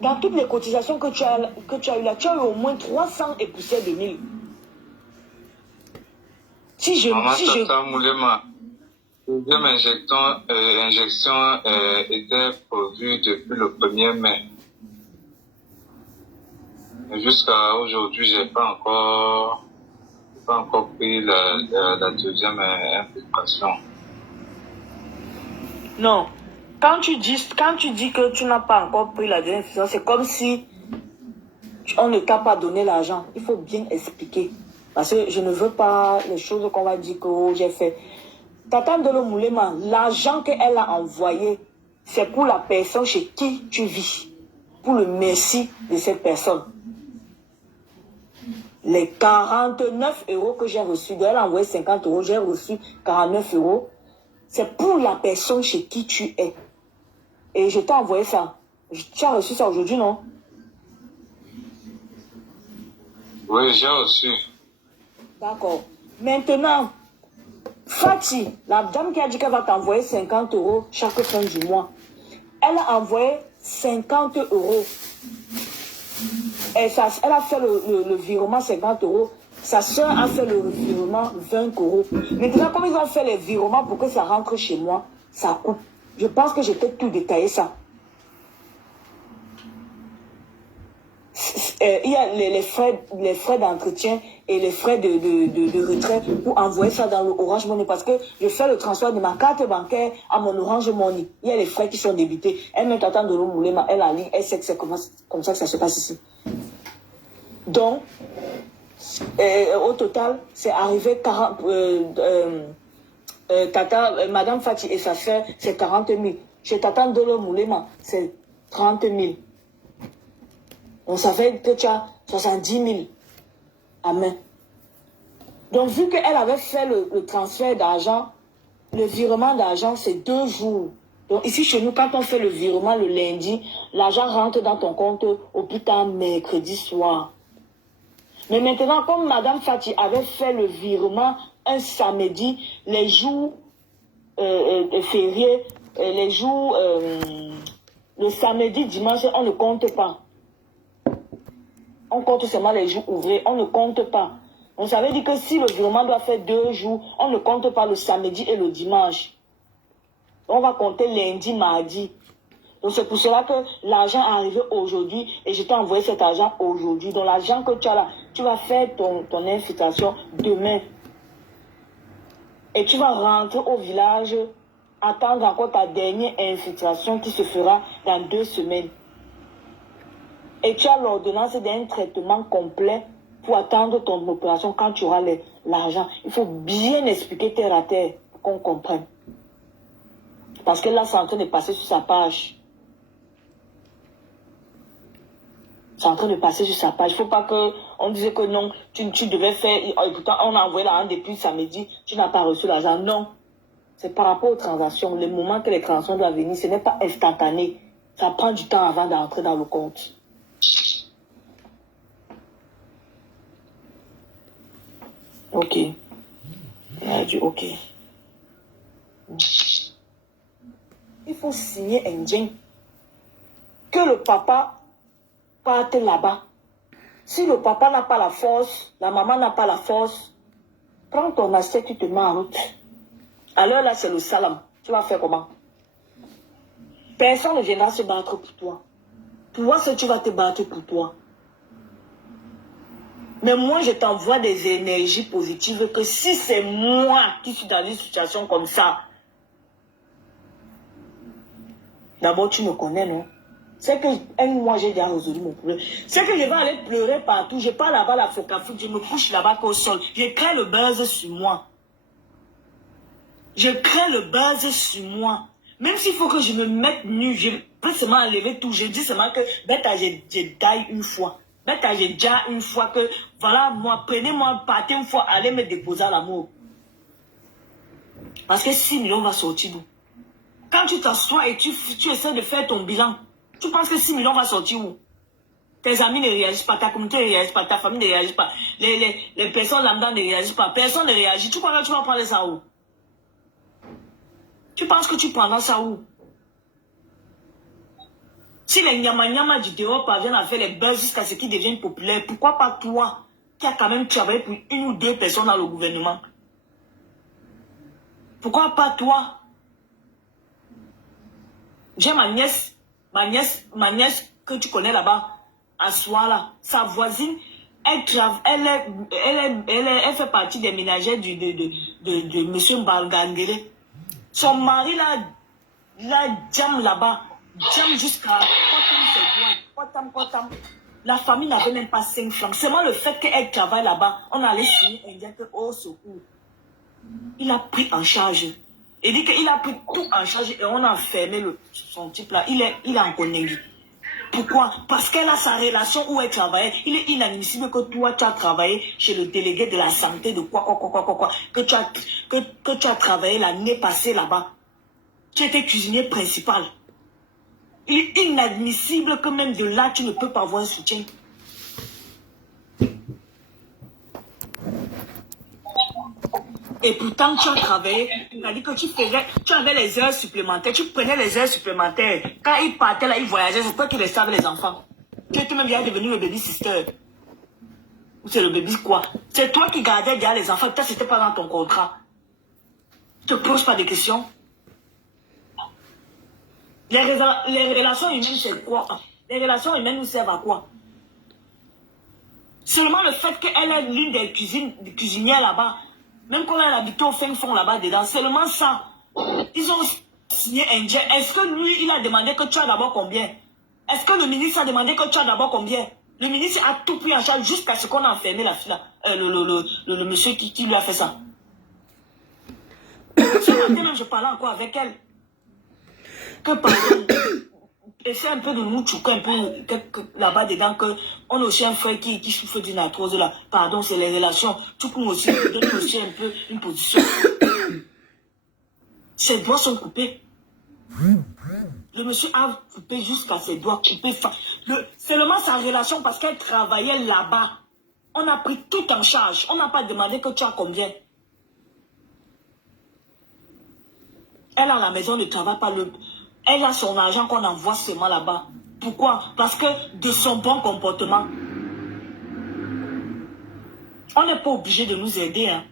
Dans toutes les cotisations que tu as eues là, tu as eu au moins 300 et poussière de 1000. Deuxième injection était prévue depuis le 1er mai. Jusqu'à aujourd'hui, j'ai pas encore pris la deuxième injection. Non. Quand tu dis que tu n'as pas encore pris la deuxième injection, c'est comme si on ne t'a pas donné l'argent. Il faut bien expliquer. Parce que je ne veux pas les choses qu'on va dire que j'ai fait. Tata Ndolo Moulema, l'argent qu'elle a envoyé, c'est pour la personne chez qui tu vis. Pour le merci de cette personne. Les 49 € que j'ai reçus, elle a envoyé 50 €, j'ai reçu 49 €. C'est pour la personne chez qui tu es. Et je t'ai envoyé ça. Tu as reçu ça aujourd'hui, non? Oui, j'ai reçu. D'accord. Maintenant, Fatih, la dame qui a dit qu'elle va t'envoyer 50 € chaque fin du mois, elle a envoyé 50 €. Et ça, elle a fait le virement 50 €. Sa soeur a fait le virement 20 €. Maintenant, comme ils ont fait les virements pour que ça rentre chez moi, ça coupe. Je pense que j'ai peut-être tout détaillé ça. Il y a les frais d'entretien et les frais de retrait pour envoyer ça dans le Orange Money parce que je fais le transfert de ma carte bancaire à mon Orange Money. Il y a les frais qui sont débités. Elle met Tata Ndolo Moulema, elle a ligne, elle sait que c'est comme ça que ça se passe ici. Donc, au total, c'est arrivé 40... Madame Fatih et sa soeur, c'est 40 000. Chez Tata Ndolo Moulema, c'est 30 000. On savait que tu as 70 000 à main. Donc, vu qu'elle avait fait le transfert d'argent, le virement d'argent, c'est 2 jours. Donc, ici, chez nous, quand on fait le virement le lundi, l'argent rentre dans ton compte au plus tard mercredi soir. Mais maintenant, comme Madame Fatih avait fait le virement un samedi, les jours fériés, les jours, le samedi, dimanche, on ne compte pas. On compte seulement les jours ouvrés, on ne compte pas. Donc ça veut dire que si le virement doit faire 2 jours, on ne compte pas le samedi et le dimanche. On va compter lundi, mardi. Donc c'est pour cela que l'argent est arrivé aujourd'hui et je t'ai envoyé cet argent aujourd'hui. Donc l'argent que tu as là, tu vas faire ton infiltration demain. Et tu vas rentrer au village, attendre encore ta dernière infiltration qui se fera dans 2 semaines. Et tu as l'ordonnance d'un traitement complet pour attendre ton opération quand tu auras l'argent. Il faut bien expliquer terre à terre pour qu'on comprenne. Parce que là, c'est en train de passer sur sa page. C'est en train de passer sur sa page. Il ne faut pas qu'on dise que non, tu devais faire... Pourtant, on a envoyé l'argent depuis samedi, tu n'as pas reçu l'argent. Non. C'est par rapport aux transactions. Le moment que les transactions doivent venir, ce n'est pas instantané. Ça prend du temps avant d'entrer dans le compte. Ok. Elle a dit ok. Il faut signer un djinn. Que le papa parte là-bas. Si le papa n'a pas la force, la maman n'a pas la force, prends ton assiette, tu te mets en route. Alors là, c'est le salam. Tu vas faire comment? Personne ne viendra se battre pour toi. Tu vois ce que tu vas te battre pour toi. Mais moi, je t'envoie des énergies positives que si c'est moi qui suis dans une situation comme ça, d'abord, tu me connais, non? C'est que moi, j'ai déjà résolu mon problème. C'est que je vais aller pleurer partout. Je pars là-bas, la focafoute, je me couche là-bas qu'au sol. Je crée le buzz sur moi. Je crée le buzz sur moi. Même s'il faut que je me mette nu, je peux seulement enlever tout. Je dis seulement que, bêta, j'ai die une fois. Bêta, j'ai déjà une fois que, voilà, moi, prenez-moi, partez une fois, allez me déposer à l'amour. Parce que 6 millions va sortir d'où? Quand tu t'assois et tu essaies de faire ton bilan, tu penses que 6 millions va sortir où? Tes amis ne réagissent pas, ta communauté ne réagit pas, ta famille ne réagit pas, les personnes lambda ne réagissent pas, personne ne réagit. Tu crois que tu vas prendre ça où? Tu penses que tu prendras ça où? Si les nyama du terreau parviennent à faire les buzz jusqu'à ce qu'ils deviennent populaires, pourquoi pas toi qui as quand même travaillé pour une ou deux personnes dans le gouvernement? Pourquoi pas toi? J'ai ma nièce que tu connais là-bas, à Soala, sa voisine, elle fait partie des ménagères de M. Mbalgangere. Son mari la jam là-bas, jam jusqu'à Kotam. La famille n'avait même pas 5 francs. Seulement le fait qu'elle travaille là-bas, on allait signer un gars au secours. Il a pris en charge. Il dit qu'il a pris tout en charge et on a fermé son type là. Il est en connerie. Pourquoi? Parce qu'elle a sa relation où elle travaillait. Il est inadmissible que toi, tu as travaillé chez le délégué de la santé de quoi. Que tu as travaillé l'année passée là-bas. Tu étais cuisinier principal. Il est inadmissible que même de là, tu ne peux pas avoir un soutien. Et pourtant, tu as travaillé, tu as dit que tu avais les heures supplémentaires, tu prenais les heures supplémentaires. Quand ils partaient là, ils voyageaient, c'est toi qui restais avec les enfants. Tu étais même déjà devenu le baby sister. Ou c'est le baby quoi? C'est toi qui gardais déjà les enfants, peut-être c'était pas dans ton contrat. Tu te poses pas de questions. Les relations humaines, c'est quoi? Les relations humaines nous servent à quoi? Seulement le fait qu'elle est l'une des cuisinières là-bas, même quand elle habitait au fin fond là-bas dedans, seulement ça, ils ont signé un jet. Est-ce que lui, il a demandé que tu as d'abord combien? Est-ce que le ministre a demandé que tu as d'abord combien? Le ministre a tout pris en charge jusqu'à ce qu'on a enfermé la fille là, le monsieur qui lui a fait ça. Ce matin, je parlais encore avec elle. Que pardon, essaie un peu de nous choquer un peu là-bas dedans, qu'on a aussi un frère qui souffre d'une arthrose là. Pardon, c'est les relations. Tu peux aussi donner aussi un peu une position. Ses doigts sont coupés. Le monsieur a coupé jusqu'à ses doigts coupés. Seulement sa relation parce qu'elle travaillait là-bas. On a pris tout en charge. On n'a pas demandé que tu as combien. Elle a la maison, ne travaille pas. Elle a son argent qu'on envoie seulement là-bas. Pourquoi? Parce que de son bon comportement. On n'est pas obligé de nous aider. Hein.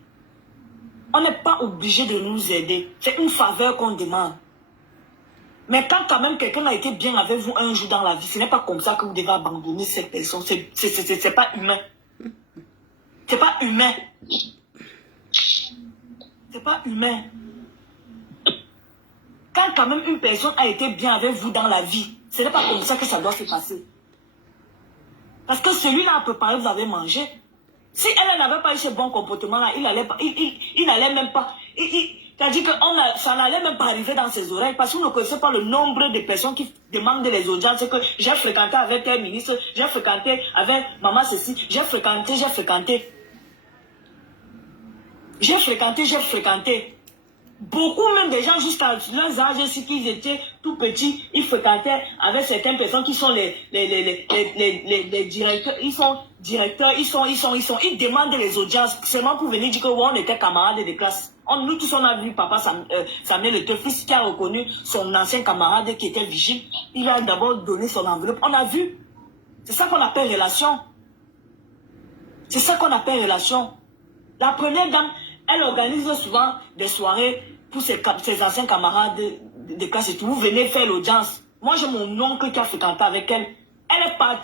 On n'est pas obligé de nous aider. C'est une faveur qu'on demande. Mais quand même quelqu'un a été bien avec vous un jour dans la vie, ce n'est pas comme ça que vous devez abandonner cette personne. C'est pas humain. C'est pas humain. C'est pas humain. Quand même une personne a été bien avec vous dans la vie, ce n'est pas comme ça que ça doit se passer. Parce que celui-là, à préparer, vous avez mangé. Si elle n'avait pas eu ce bon comportement-là, il n'allait même pas... C'est-à-dire que ça n'allait même pas arriver dans ses oreilles parce que vous ne connaissez pas le nombre de personnes qui demandent les audiences. C'est que j'ai fréquenté avec un ministre, j'ai fréquenté avec maman ceci, j'ai fréquenté. J'ai fréquenté. Beaucoup même des gens jusqu'à leurs âges, si qu'ils étaient tout petits, ils fréquentaient avec certaines personnes qui sont les directeurs. Ils sont directeurs, ils demandent les audiences seulement pour venir dire que ouais, on était camarades de classe. Nous tous on a vu papa Samuel Le Fils qui a reconnu son ancien camarade qui était vigile. Il a d'abord donné son enveloppe. On a vu. C'est ça qu'on appelle relation. C'est ça qu'on appelle relation. La première dame, elle organise souvent des soirées pour ses anciens camarades de classe et tout. Vous venez faire l'audience. Moi, j'ai mon oncle qui a fréquenté avec elle.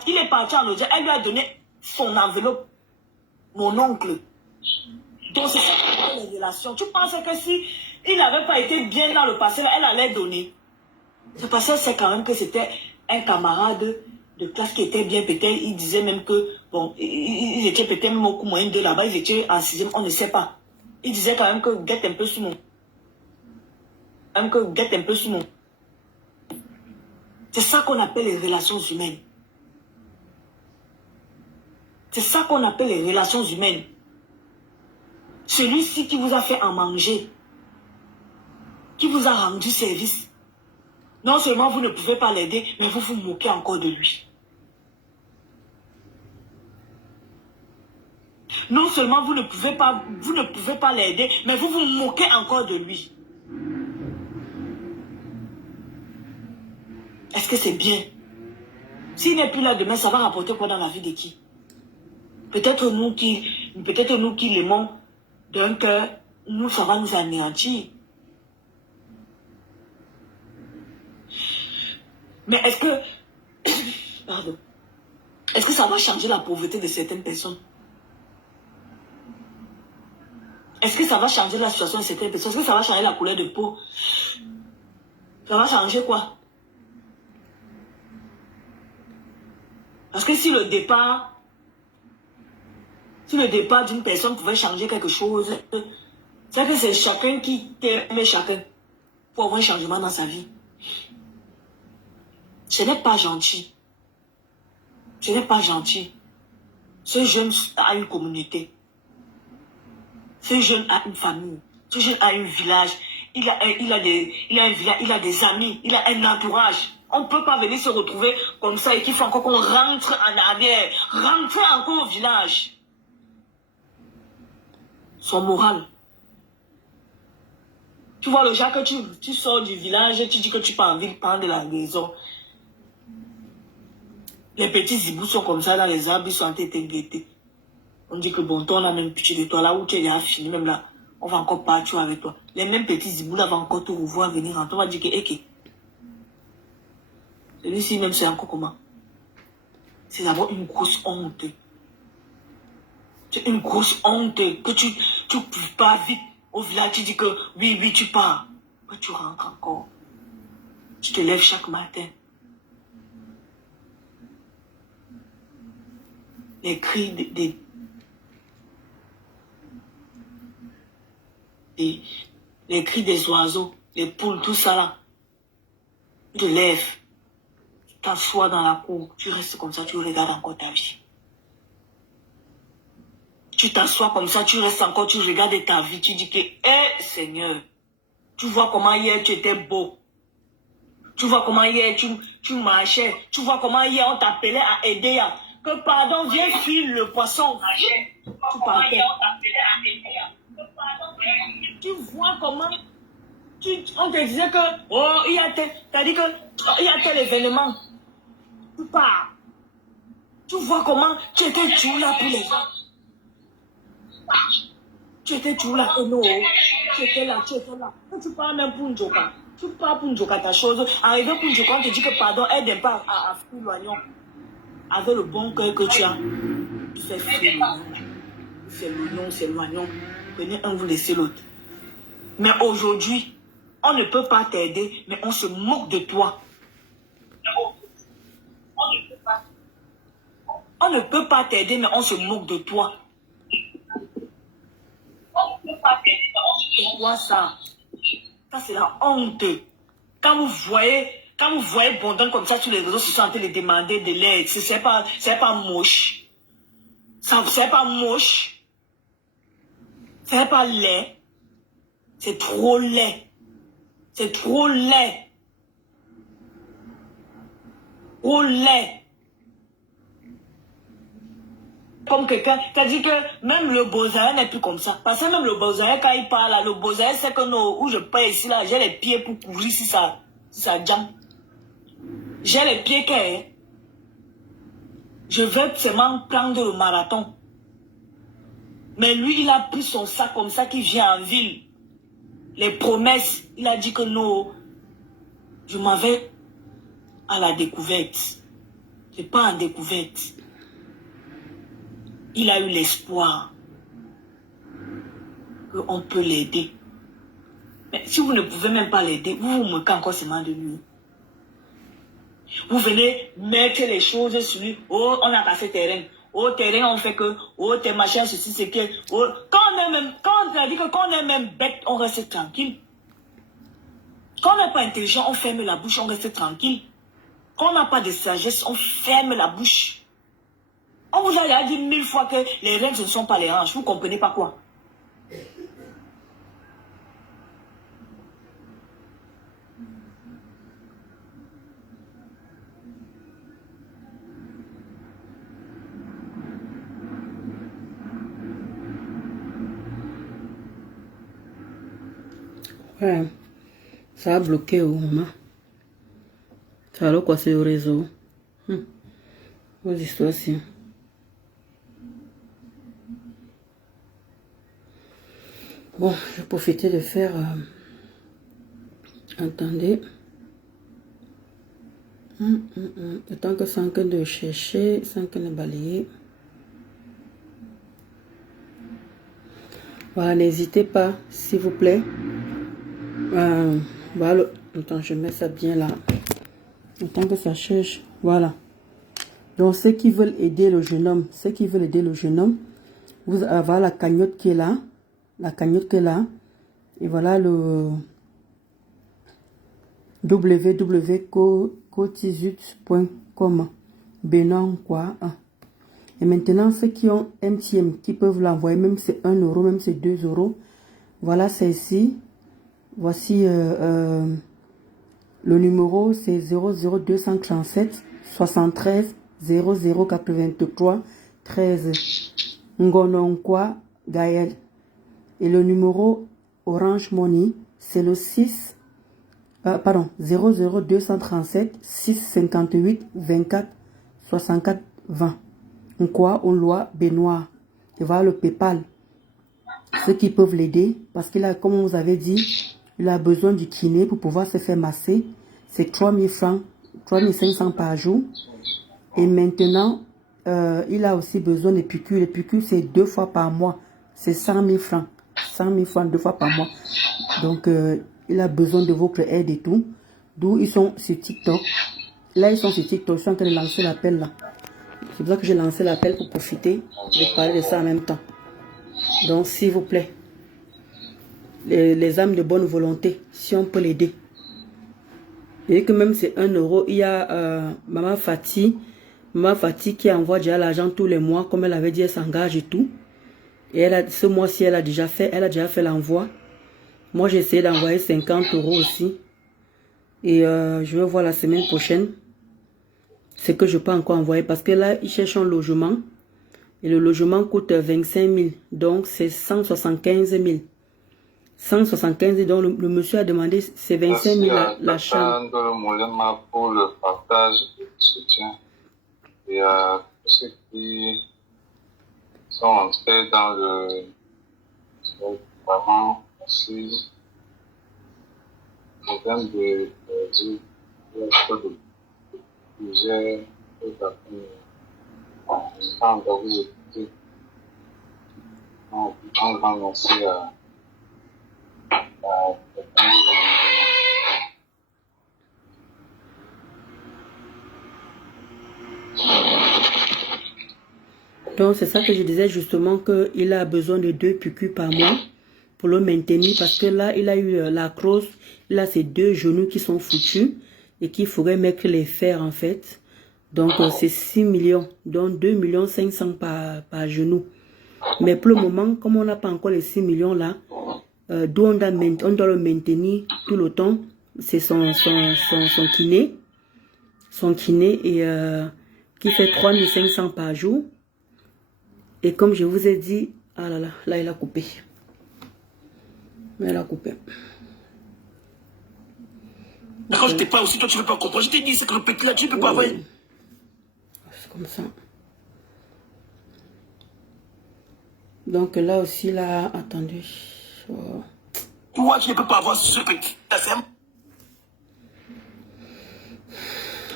Il est parti en audience. Elle lui a donné son enveloppe. Mon oncle. Donc, c'est ça qu'on appelle les relations. Tu penses que si il n'avait pas été bien dans le passé, elle allait donner. C'est parce qu'elle sait quand même que c'était un camarade de classe qui était bien, peut-être. Il disait même que, bon, ils étaient peut-être même au coup moyen de là-bas. Ils étaient en 6e, on ne sait pas. Il disait quand même que guette un peu sous nous. C'est ça qu'on appelle les relations humaines. C'est ça qu'on appelle les relations humaines. Celui-ci qui vous a fait en manger, qui vous a rendu service, non seulement vous ne pouvez pas l'aider, mais vous vous moquez encore de lui. Non seulement vous ne pouvez pas l'aider, mais vous vous moquez encore de lui. Est-ce que c'est bien? S'il n'est plus là demain, ça va rapporter quoi dans la vie de qui? Peut-être nous qui l'aimons d'un cœur, nous, ça va nous anéantir. Mais est-ce que... Pardon. Est-ce que ça va changer la pauvreté de certaines personnes? Est-ce que ça va changer la situation de certaines personnes? Est-ce que ça va changer la couleur de peau? Ça va changer quoi? Parce que si le départ d'une personne pouvait changer quelque chose, c'est que c'est chacun qui aime chacun pour avoir un changement dans sa vie. Ce n'est pas gentil. Ce n'est pas gentil. Ce jeune a une communauté. Ce jeune a une famille. Ce jeune a un village. Il a un village, il a des amis, il a un entourage. On ne peut pas venir se retrouver comme ça et qu'il faut encore qu'on rentre en arrière. Rentrer encore au village. Son moral. Tu vois le genre que tu sors du village et tu dis que tu pars en ville prendre de la maison. Les petits zibous sont comme ça dans les arbres, ils sont en tête guettés. On dit que bon, toi, on a même pitié de toi. Là où tu es déjà fini, même là, on va encore partir avec toi. Les mêmes petits zibous là vont encore te revoir venir rentrer. On va dire que, ok. Celui-ci même, c'est encore comment? C'est d'abord une grosse honte. C'est une grosse honte que tu pars vite au village. Tu dis que oui, tu pars. Mais tu rentres encore. Tu te lèves chaque matin. Les cris les cris des oiseaux, les poules, tout ça là. Tu te lèves, tu t'assois dans la cour, tu restes comme ça, tu regardes encore ta vie. Tu t'assois comme ça, tu restes encore, tu regardes ta vie, tu dis que, Seigneur, tu vois comment hier tu étais beau. Tu vois comment hier tu marchais. Tu vois comment hier on t'appelait à aider. Que pardon, viens filer le poisson. Tu partais. Tu vois comment on te disait que il y a tel événement. Tu pars. Tu vois comment tu étais toujours là pour les gens. Tu étais toujours là pour nous. Tu étais là. Tu pars même pour une joker. Tu pars pour une joker ta chose. Arrivé pour une joker, on te dit que pardon, aide pas à fuir l'oignon. Avec le bon cœur que tu as, tu fais fuir l'oignon. C'est l'oignon. Prenez un, vous laissez l'autre. Mais aujourd'hui, on ne peut pas t'aider, mais on se moque de toi. On ne peut pas t'aider, mais on se moque de toi. C'est quoi ça? Ça, c'est la honte. Quand vous voyez Bondon comme ça sur les réseaux sociaux en train de demander de l'aide, c'est pas moche. C'est pas moche. C'est pas laid. C'est trop laid. C'est trop laid. Trop laid. Comme quelqu'un qui a dit que même le Beaux-Arts n'est plus comme ça. Parce que même le Beaux-Arts, quand il parle, là, le Beaux-Arts, c'est que non, où je pars ici, là, j'ai les pieds pour courir si ça jam. J'ai les pieds que je vais seulement prendre le marathon. Mais lui, il a pris son sac comme ça qui vient en ville. Les promesses, il a dit que non, je m'en vais à la découverte. Je pas en découverte. Il a eu l'espoir qu'on peut l'aider. Mais si vous ne pouvez même pas l'aider, vous vous moquez encore seulement de lui. Vous venez mettre les choses sur lui. Oh, on a passé terrain. Oh, terrain, on fait que. Oh, tes machins, ceci, c'est que. Oh, quand on a dit que quand on est même bête, on reste tranquille. Quand on n'est pas intelligent, on ferme la bouche, on reste tranquille. Quand on n'a pas de sagesse, on ferme la bouche. On vous a déjà dit 1000 fois que les reines, ce ne sont pas les hanches. Vous ne comprenez pas quoi? Ouais. Ça a bloqué au moment. Ça a quoi c'est au réseau. Vos histoires-ci. Bon, je vais profiter de faire... Attendez. Le temps que c'est en train de chercher, c'est en train de balayer. Voilà, n'hésitez pas, s'il vous plaît. Voilà. Attends, je mets ça bien là. Le temps que ça cherche. Voilà. Donc, ceux qui veulent aider le jeune homme, vous avez la cagnotte qui est là. La cagnotte qui est là. Et voilà le www.cotizut.com. Benoît quoi. Et maintenant, ceux qui ont MTM, qui peuvent l'envoyer, même c'est 1 euro, même c'est 2 euros. Voilà, c'est ici. Voici le numéro, c'est 00237 73 0083 13. Ngononkwa Gaël. Et le numéro Orange Money, c'est le 00237 658 24 64 20. Nkwa Oloa Benoît. Et voilà le PayPal. Ceux qui peuvent l'aider, parce qu'il a, comme vous avez dit, il a besoin du kiné pour pouvoir se faire masser. C'est 3000 francs, 3500 par jour. Et maintenant, il a aussi besoin de piqûres. Les piqûres, c'est 2 fois par mois. C'est 100 000 francs. 100 000 francs 2 fois par mois. Donc, il a besoin de votre aide et tout. D'où ils sont sur TikTok. Là, ils sont sur TikTok. Je suis en train de lancer l'appel là. C'est pour ça que j'ai lancé l'appel pour profiter de parler de ça en même temps. Donc, s'il vous plaît, les âmes de bonne volonté, si on peut l'aider. Et que même c'est 1 euro, il y a Maman Fatih qui envoie déjà l'argent tous les mois, comme elle avait dit, elle s'engage et tout. Et ce mois-ci, elle a déjà fait l'envoi. Moi, j'ai essayé d'envoyer 50 euros aussi. Et je vais voir la semaine prochaine ce que je peux encore envoyer. Parce que là, ils cherchent un logement. Et le logement coûte 25 000. Donc, c'est 175 000. 175 000. Donc, le monsieur a demandé, c'est 25 000 la chambre. Pour le partage et le soutien. Et tous ceux qui sont entrés dans le vraiment aussi, je viens de dire que j'ai pas encore vous écouter. Donc, un grand merci à Donc, c'est ça que je disais justement, qu'il a besoin de 2 piqûres par mois pour le maintenir. Parce que là, il a eu la crosse. Il a ses 2 genoux qui sont foutus et qu'il faudrait mettre les fers en fait. Donc, c'est 6 millions. Donc, 2 500 000 par genou. Mais pour le moment, comme on n'a pas encore les 6 millions là, d'où on doit le maintenir tout le temps. C'est son kiné. Son kiné et qui fait 3 500 par jour. Et comme je vous ai dit, ah là là, là il a coupé. Il a coupé. Quand je t'ai pas aussi, toi tu veux pas comprendre. Je t'ai dit, c'est que le petit là, tu ne peux pas avoir. C'est comme ça. Donc là aussi, là, attendez. Oh. Toi, tu ne peux pas avoir ce petit.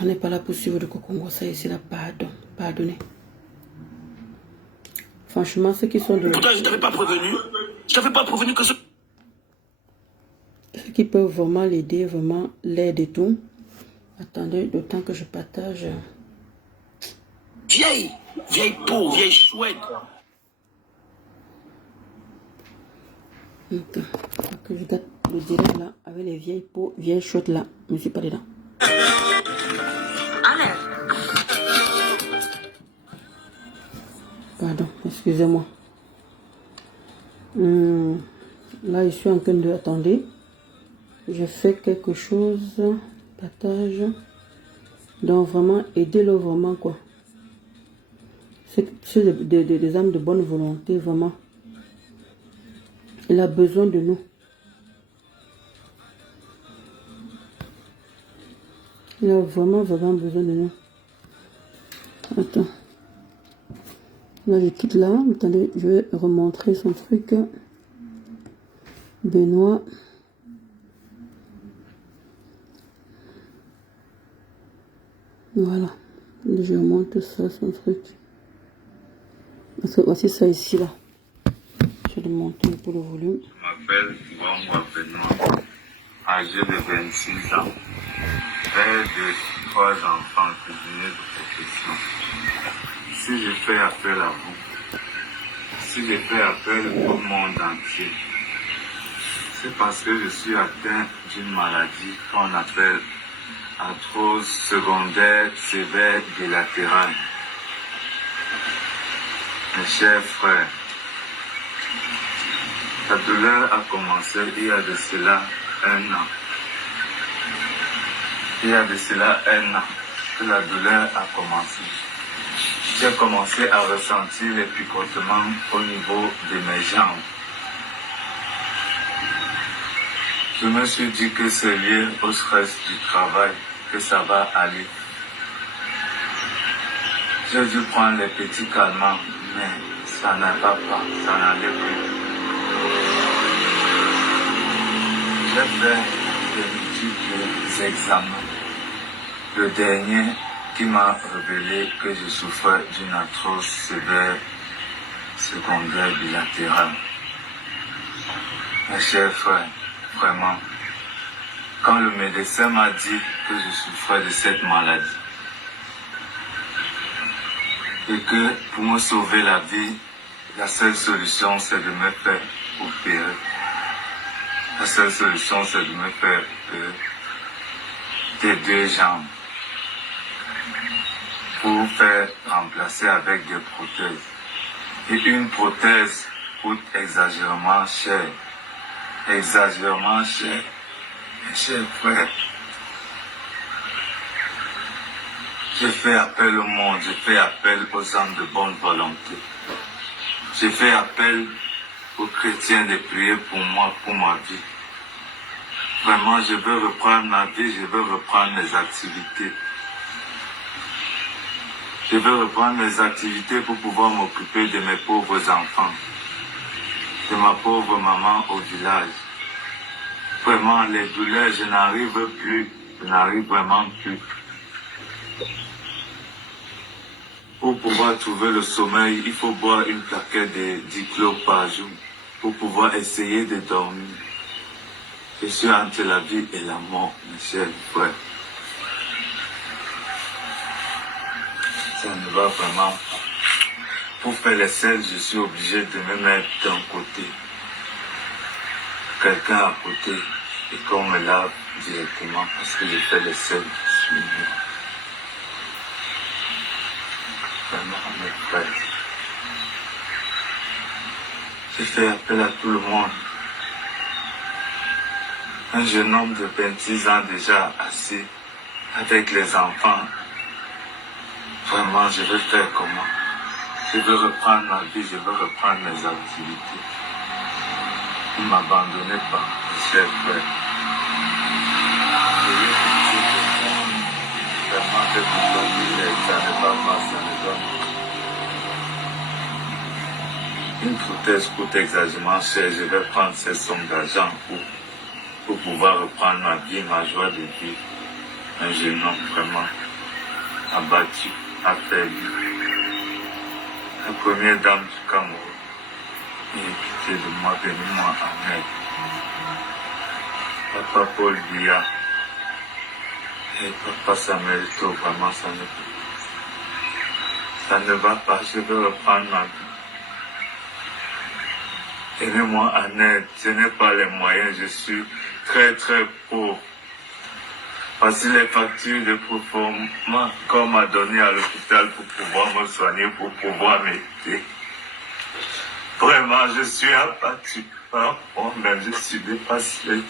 On n'est pas là pour suivre le Congo, ça ici, là, pardon. Pardonnez. Franchement, ceux qui sont de... Pourtant, je ne t'avais pas prévenu. Je ne t'avais pas prévenu que ce... Ceux qui peuvent vraiment l'aider, vraiment l'aide et tout. Attendez, le temps que je partage. Vieille peau, vieille chouette. Attends, que je garde le direct là, avec les vieilles peaux, vieilles chouettes là. Je ne suis pas dedans. Pardon, excusez-moi. Là, je suis en train de... Attendez. Je fais quelque chose. Partage. Donc, vraiment, aidez-le vraiment, quoi. C'est des âmes de bonne volonté, vraiment. Il a besoin de nous. Il a vraiment besoin de nous. Attends. Là, je quitte là. Attendez, je vais remontrer son truc. Benoît. Voilà. Je remonte ça, son truc. Parce que voici ça ici, là. Je vais le monter pour le volume. Je m'appelle Benoît Benoît, âgé de 26 ans, père de 3 enfants, cuisinier de profession. Si je fais appel à vous, si je fais appel au monde entier, c'est parce que je suis atteint d'une maladie qu'on appelle arthrose secondaire sévère bilatérale. Mes chers frères, la douleur a commencé il y a de cela 1 an. Il y a de cela 1 an que la douleur a commencé. J'ai commencé à ressentir les picotements au niveau de mes jambes. Je me suis dit que c'est lié au stress du travail, que ça va aller. J'ai dû prendre les petits calmants, mais ça n'allait pas, ça n'allait plus. J'ai fait de multiples examens. Le dernier qui m'a révélé que je souffrais d'une arthrose sévère secondaire bilatérale. Mes chers frères, vraiment, quand le médecin m'a dit que je souffrais de cette maladie et que pour me sauver la vie, la seule solution c'est de me faire opérer. La seule solution c'est de me faire opérer des 2 jambes pour faire remplacer avec des prothèses. Et une prothèse coûte exagérément cher. Exagérément cher. Mes chers frères, j'ai fait appel au monde, j'ai fait appel aux hommes de bonne volonté. J'ai fait appel aux chrétiens de prier pour moi, pour ma vie. Vraiment, je veux reprendre ma vie, je veux reprendre mes activités. Je veux reprendre mes activités pour pouvoir m'occuper de mes pauvres enfants, de ma pauvre maman au village. Vraiment, les douleurs, je n'arrive plus, je n'arrive vraiment plus. Pour pouvoir trouver le sommeil, il faut boire une plaquette de 10 clopes par jour pour pouvoir essayer de dormir. Je suis entre la vie et la mort, mes chers frères. Ça ne va vraiment pas. Pour faire les selles, je suis obligé de me mettre d'un côté. Quelqu'un à côté et qu'on me lave directement parce que je fais les selles sur moi. Vraiment, mes frères. J'ai fait appel à tout le monde. Un jeune homme de 26 ans déjà assis avec les enfants. Vraiment, je vais faire comment? Je veux reprendre ma vie, je veux reprendre mes activités. Ne m'abandonnez pas, mes chers frères. Vraiment, je vous donne ça ne va pas, ça ne va pas. Une prothèse coûte exagérément cher. Je vais prendre ces sommes d'argent pour pouvoir reprendre ma vie, ma joie de vivre. Un jeune homme vraiment abattu, affaibli. La première dame du Cameroun. Ayez pitié de moi, venez-moi en aide. Papa Paul Biya et Papa Samuel To, vraiment ça ne va pas, je veux reprendre ma vie. Aidez-moi en aide, je n'ai pas les moyens, je suis très très pauvre. Voici les factures de proforma qu'on m'a donné à l'hôpital pour pouvoir me soigner, pour pouvoir m'aider. Vraiment, je suis abattu par moi-même, je suis dépassé.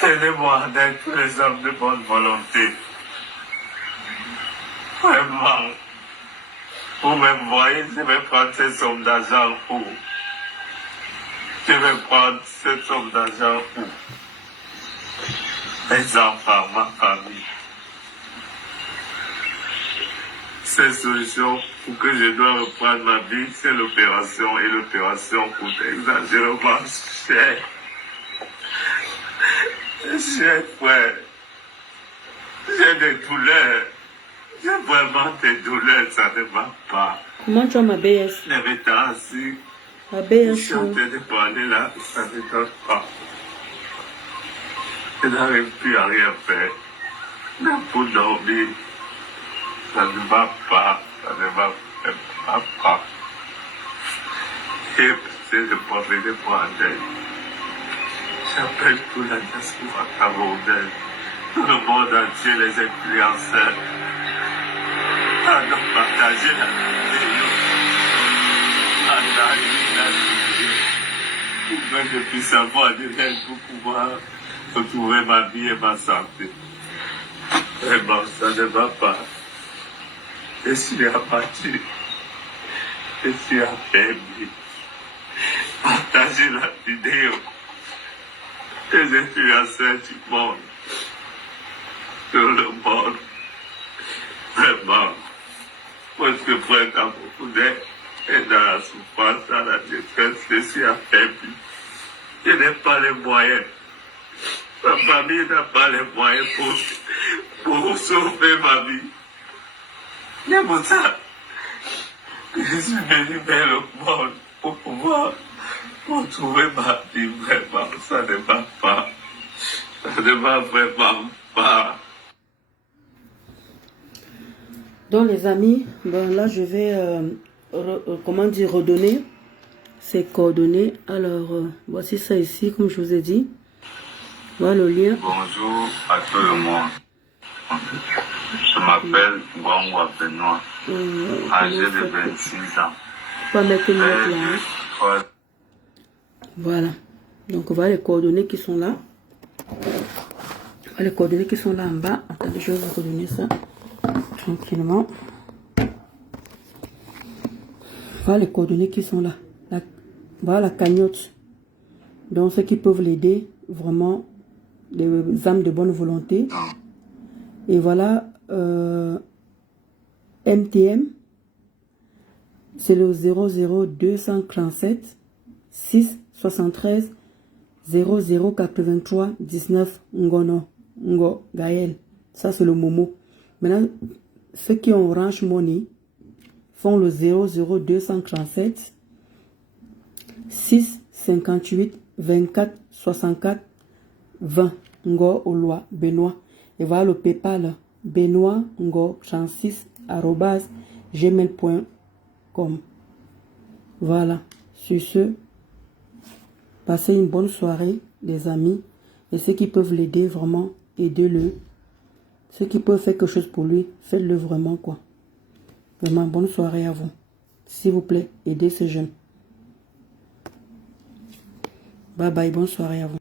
Tenez-moi en aide, tous les hommes de bonne volonté. Vraiment, vous me voyez, je vais prendre ces sommes d'argent où? Je vais prendre ces sommes d'argent où? Mes enfants, ma famille. seule solution pour que je dois reprendre ma vie, c'est l'opération. Et l'opération coûte exagérément cher. Cher, frère. J'ai des douleurs. J'ai vraiment des douleurs, ça ne va pas. Comment tu as ma BS? Les médecins assis. Ma Je BS. suis en train de parler là, ça ne donne pas. Je n'arrive plus à rien faire. Même pour dormir, ça ne va pas. Ça ne va pas. Et c'est de venir pour en aide. J'appelle tout la diaspora camerounaise, tout le monde entier, les influenceurs, à nous partager la vidéo, partager la vidéo, pour que je puisse avoir de l'aide pour pouvoir retrouver ma vie et ma santé. Vraiment, ça ne va pas. Je suis abattu. Je suis affaibli. Partagez la vidéo. Les influenceurs du monde. Tout le monde. Vraiment. Moi, je suis prêt à beaucoup d'aide. Et dans la souffrance, dans la détresse, je suis affaibli. Je n'ai pas les moyens. Ma famille n'a pas les moyens pour sauver ma vie. C'est pour ça que je suis venu vers le monde pour pouvoir retrouver ma vie. Vraiment, ça ne va pas. Ça ne va vraiment pas. Donc les amis, ben là je vais redonner ces coordonnées. Alors voici ça ici, comme je vous ai dit. Voilà le lien. Bonjour à tout le monde. Je m'appelle Gwangwa Benoît, âgé de 26 ans. Pas mettre une note là. Hein. Voilà. Donc voilà les coordonnées qui sont là. Voilà les coordonnées qui sont là en bas. Attendez, je vais vous redonner ça tranquillement. Voilà les coordonnées qui sont là. Voilà la cagnotte. Donc ceux qui peuvent l'aider, vraiment, des âmes de bonne volonté. Et voilà, MTM, c'est le 00237 6 73 0083 19 Ngo Gaël. Ça c'est le Momo. Maintenant, ceux qui ont Orange Money font le 00237 6 58 24 64 20 Ngo Oloi Benoît. Et voilà le PayPal Benoît Ngo 36 @gmail.com. Voilà. Sur ce, passez une bonne soirée, les amis. Et ceux qui peuvent l'aider, vraiment, aidez-le. Ceux qui peuvent faire quelque chose pour lui, faites-le vraiment, quoi. Vraiment, bonne soirée à vous. S'il vous plaît, aidez ces jeunes. Bye bye, bonne soirée à vous.